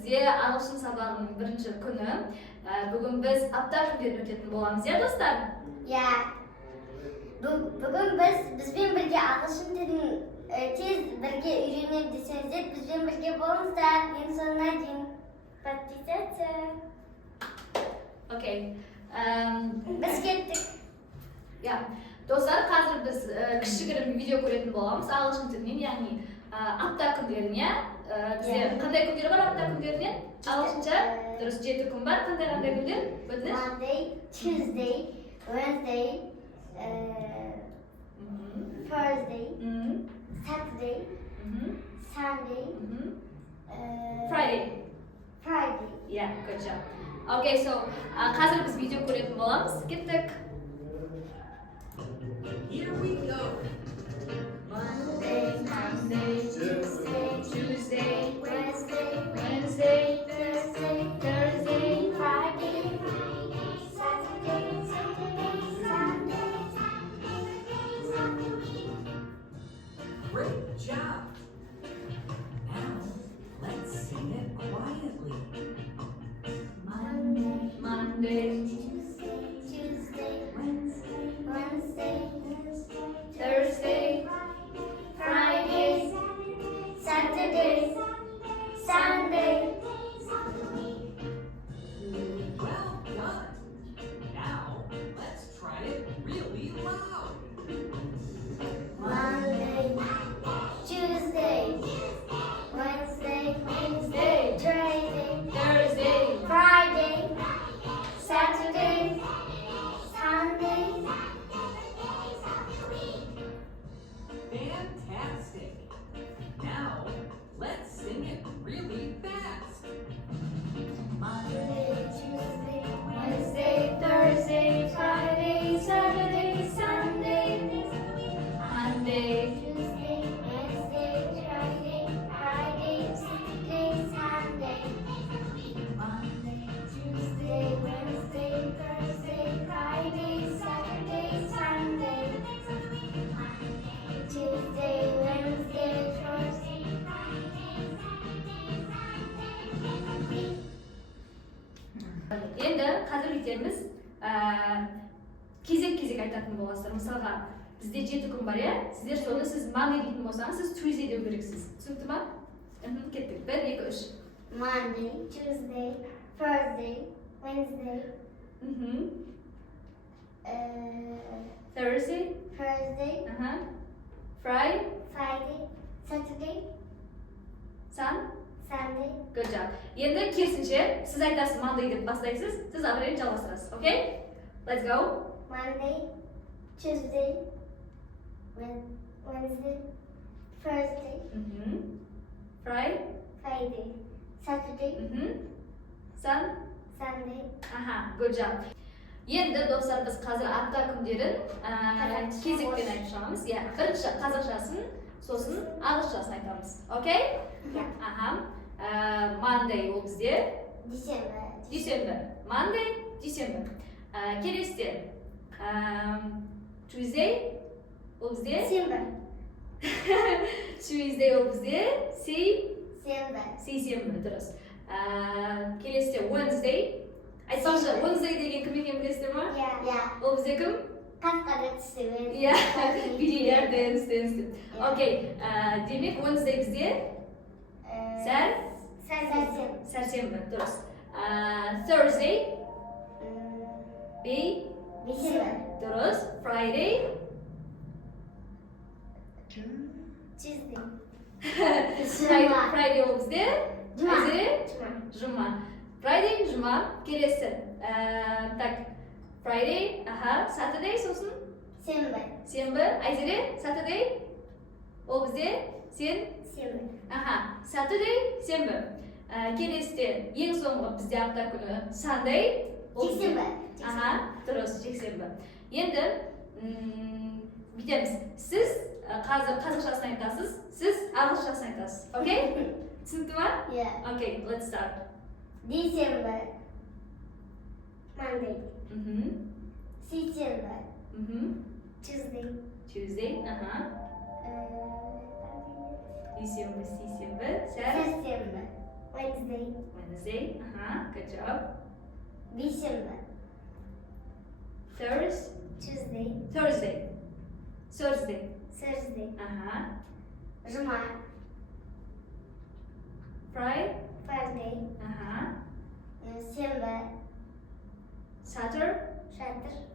бізде ағылшын сабағының бірінші күні. Бүгін біз апта күндерін өтетін боламыз, достар? Бүгін бізбен бірге ағылшын тілін тез бірге үйренемін десеңіздер, бізбен бірге болыңыздар. Ең соңына дейін подписаться. Окей. Біз кеттік. Достар, қазір біз кішігірім видео көретін боламыз ағылшын тілінен, яғни апта күндеріне. Бізде қандай күндер бар апта күндерінен? Ағылшынша дұрыс 7 күн бар. Қандай күндер? Monday, Tuesday, Wednesday, Thursday, Saturday, Sunday, Friday. Yeah, good job. Okay, so қазір біз видео көретін боламыз. Кеттік. Here we go. Monday, Tuesday, Wednesday, Thursday, Friday, Saturday, Sunday. Great job. Now, let's sing it quietly. Monday, Tuesday, Wednesday, Thursday, Friday, Saturday, Sunday. well done. Now, let's try it really loud. Monday, Tuesday, Wednesday, Thursday, Friday, Saturday, Sunday. Fantastic. Now, let's sing it really fast. Monday, Tuesday, Wednesday, Thursday, Friday, Saturday, Sunday, Monday, Tuesday, Wednesday, Friday, Saturday, Sunday. Monday, Tuesday, Wednesday, Thursday, Friday, Saturday, Sunday. Tuesday, Wednesday, Thursday, Енді қазір өйтеміз, кезек-кезек айтатын боласыздар. Мысалға, бізде 7 күн бар, сіздер соны сіз Monday дейтін болсаңыз, сіз Tuesday деу керексіз. Түсінікті ма? Кеттік. 1, 2, 3. Monday, Tuesday, Thursday, Wednesday, Thursday, Thursday, Friday, Saturday, Sunday. Good job. Енді керісінше, сіз айтасыз Monday деп бастайсыз, сіз ары жалғастырасыз. Окей? Let's go. Monday, Tuesday, Wednesday, Thursday, Friday, Saturday, Sunday. Good job. Енді достар, біз қазір апта күндерін кезекпен айтып шығамыз. Бірінші қазақшасын, сосын ағылшыншасын айтамыз. Окей? Monday ол бізде дүйсенбі. Monday, дүйсенбі. Келесіде Tuesday ол бізде Tuesday ол бізде сейсенбі, дұрыс. Келесіде Wednesday. Айтсаңшы, Wednesday деген кім екен білесіздер ма? Ол бізде кім? Қасқары түсі. Билерден. Окей, демек Wednesday бізде сәрсенбі, дұрыс. Thursday дұрыс. Friday Friday ол бізде жұма. Friday, жұма. Келесі. Friday, Saturday сосын? Сенбі. Айзере, Saturday? Ол бізде? Saturday, сенбі. Келесіде ең соңғы бізде апта күні Sunday. Дұрыс, жексенбі. Енді бүйтеміз. Сіз қазір қазақшасын айтасыз, сіз ағылшыншасын айтасыз. Окей? Түсінікті ма? Окей, let's start. December, Monday, September, Tuesday, Tuesday, September, Wednesday. Wednesday. Good job. Бейсенбі. Thursday. Tuesday. Thursday. Thursday. Жұма. Friday. Friday. Сенбі. Saturday.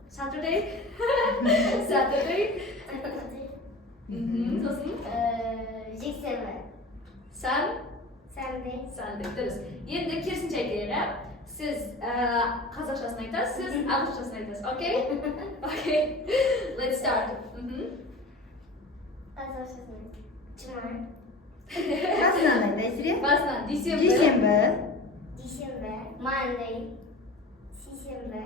Saturday. Saturday. Сосын Жексенбі. Sunday. Sunday. Дұрыс. Енді керісінше айтайық, сіз қазақшасын айтасыз, сіз ағылшыншасын айтасыз, окей? Окей. Let's start. Қазақшасын. Жұма. Басынан айт, Айсіре. Басынан. Дүйсенбі. Дүйсенбі. Monday. Сейсенбі.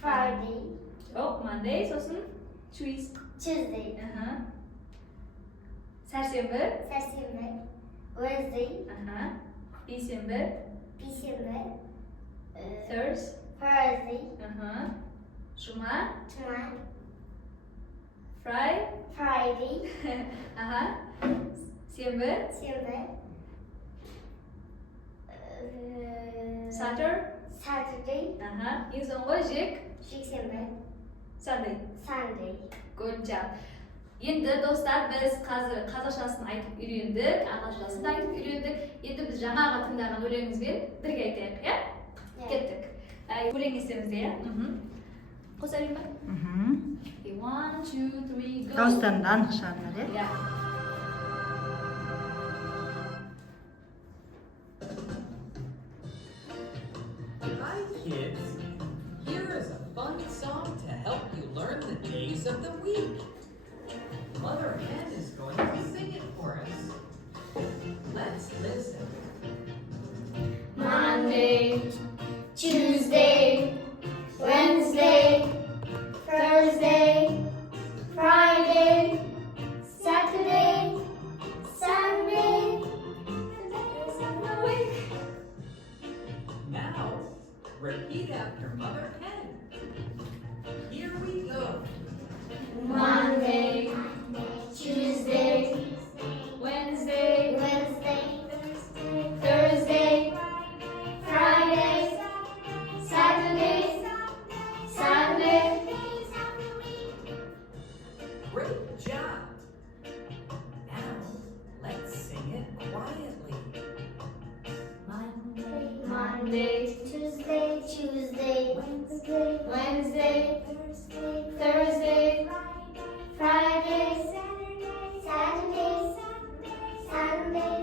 Friday. Жоқ, Monday, сосын Tuesday. Сәрсенбі. Сәрсенбі. Wednesday. Бейсенбі. Бейсенбі. Thursday. Thursday. Жұма. Жұма. Friday. Сенбі. Сенбі. Saturday. Ең соңғы Жексенбі. Sunday. Sunday. Good job. Енді достар, біз қазір қазақшасын айтып үйрендік, ағылшыншасын да айтып үйрендік. Енді біз жаңағы тыңдаған өлеңімізбен бірге айтайық, иә? Кеттік. Өлең естемізде, иә? Қоса берейін ба? 1, 2, 3, go. Дауыстарында анық шығарыңдар, иә? Иә. Hi kids! Here is a fun song to help you learn the days of the week. Mother Hen is going to sing it for us. Let's listen. Monday, Tuesday, Wednesday, Thursday, Friday, Saturday, Sunday. Now, repeat after Mother Hen. Here we go. Monday, Tuesday, Wednesday. Thursday, Friday, Saturday, Sunday. Great job. Now, let's sing it quietly. Monday, Tuesday, Wednesday, Thursday, Friday, Saturday, Sunday.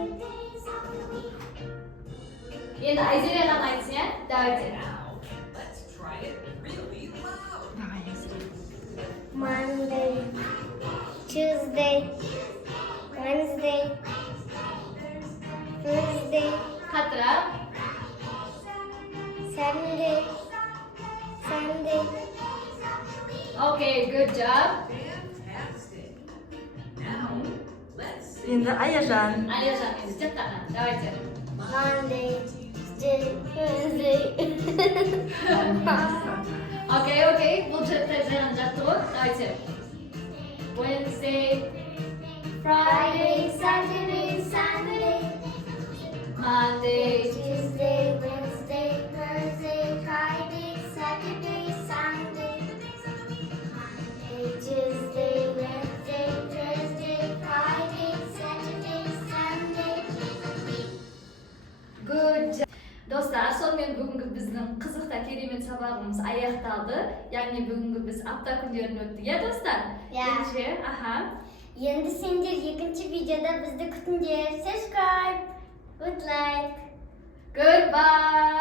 Енді Айзере ғана айтсын, иә? Давайте. Now, let's try it really loud. Давай, Айсіре. Monday, Tuesday, Wednesday, Thursday, Қаттырақ. Sunday. Okay, good job. Fantastic. Now, let's sing Енді Аяжан. Алержан, енді тек қана. Давайте. Monday, Tuesday, Wednesday. Окей. Бұл жағын жаттығу. Давайте. Wednesday, Friday, Saturday, Sunday. Monday, Tuesday, Wednesday, Thursday, Friday, Saturday, Sunday. Monday, Tuesday, Wednesday, Thursday, Friday, Saturday, Sunday. good job. Достар, сонымен бүгінгі біздің қызық та керемет сабағымыз аяқталды. Яғни бүгінгі біз апта күндерін өттік, иә достар? Иә. Енді сендер екінші видеода бізді күтіңдер. Subscribe, good like. Goodbye.